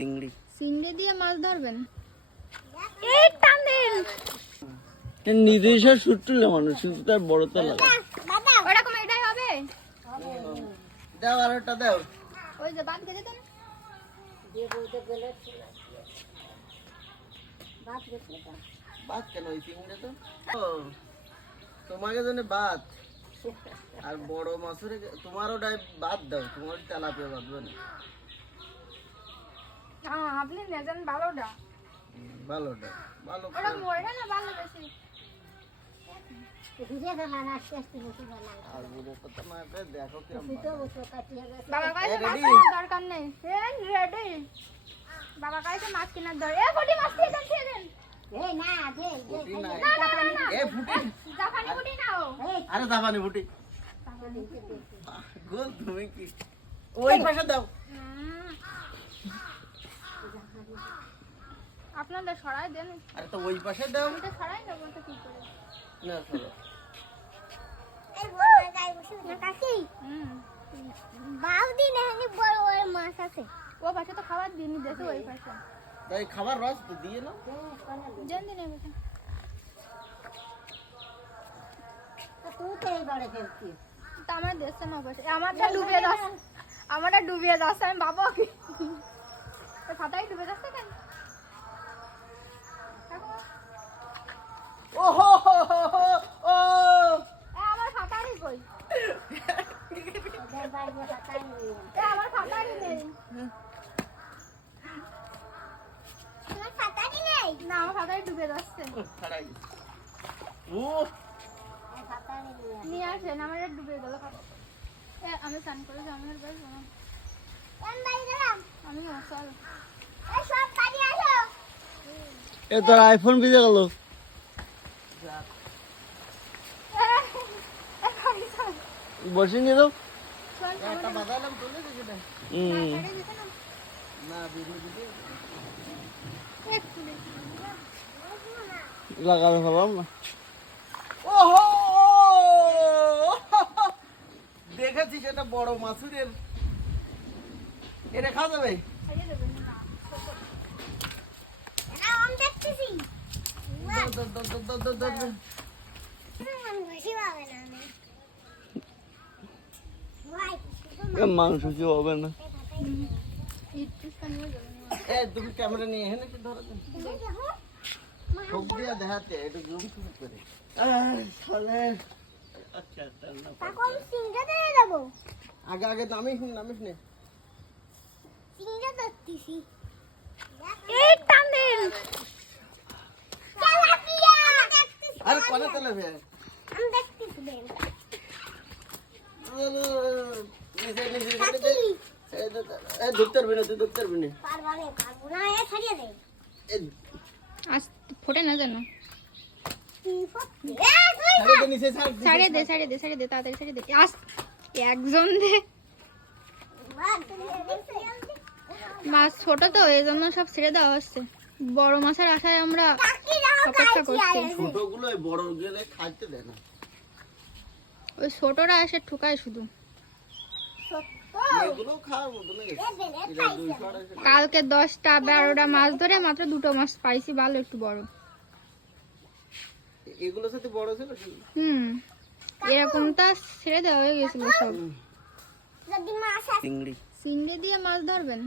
চিংড়ি। দিয়ে মাছ ধরবেন? এই টান দেন নিজেই শুট তুলে মানুষ কিন্তু তার বড় লাগে। ওরকম এটাই হবে? দাও আর ওটা দাও। ওই যে বাদ গেছে দেন ভাত কেন ওই চিংড়ি তো? ও, তোমাকে জন্য ভাত আর বড় মাছের তোমার ওটাই বাদ দাও তোমার তেলাপিয়া বাঁধবে না। হ্যাঁ আপনি নেছেন ভালোটা ভালোটা ভালো ওটা মরে না ভালো বেশি? দরকার নেই। রেডি বাবা কাছে মাছ কেনার এ ফুটি মাছ দিয়ে দেন দিয়ে দেন। জাপানি আরে দাবানি ফুটি। গোল তুমি কি? ওই পাশে দাও। উম। আপনাদের সরাই দেন। আরে তো ওই পাশে দাও। এটা সরাই দেবো তো কি করে? না সরো। হুম। বাউদিন এখানে বড় বড় মাছ আছে। ও পাশে তো খাবার দিনই দেশে ওই পাশে। তাই খাবার রস তো দিয়ে নাও। দেন দিন এই পাশে তা আমার দেশে না পাশে আমারটা ডুবে যাচ্ছে আমারটা ডুবে যাচ্ছে আমি বাবা খাতায় ডুবে যাচ্ছে কেন? ও হো হো হো ও। আমার খাতারই কই আমার খাতারই নেই তোমার সাঁতারি নেই? না আমার ডুবে যাচ্ছে। ছাড়াই ও। নিয়ে আসেন আমার ডুবে গেল খাতা। আমি স্নান করে জামার বেশ এ, তোর আইফোন ভিজে গেল? বসে নিয়ে দাও। একটা বাদালাম চলে গেছে না হুম। না বেরিয়ে দিতে লাগাবে ভাবলাম। না ওহো! দেখেছি সেটা বড় মাছুরের এটা খাওয়া যাবে? মাংস কি হবে না? তুমি ক্যামেরা নিয়ে এখানে কি ধরো দেখাতে একটু জুম শুরু করে। আচ্ছা আগে আগে নামিস নামিস নি। সিংহা ধরতেছি এই টান দেন তেলাপিয়া। আরে কোনে তেলে ভে আমি দেখতেছি দেন। নিচে নিচে ছেড়ে দে ছেড়ে দে, এ ধরতে পারবি না তুই ধরতে পারবি না। পারবা না পারব না এ ছাড়িয়ে দে। এ, আজ ফোটে না জানো তুই ফট- এ, তুই ছাড়ে দে ছাড়। দে দে তাড়াতাড়ি সারিয়ে দে। আস একজন দে। মাছ ছোট তো এই জন্য সব ছেড়ে দেওয়া হচ্ছে। বড় মাছের আশায় আমরা অপেক্ষা করছি। ছোটগুলো ওই বড় গেলে খাইতে দেয় না। ওই ছোটরা এসে ঠুকায় শুধু? এগুলো কালকে দশটা বারোটা মাছ ধরে মাত্র দুটো মাছ পাইছি ভালো একটু বড়। এগুলোর সাথে বড় ছিল হুম এরকমটা ছেড়ে দেওয়া হয়ে গেছিল সব। মাছ চিংড়ি। সিঙ্গে দিয়ে মাছ ধরবেন।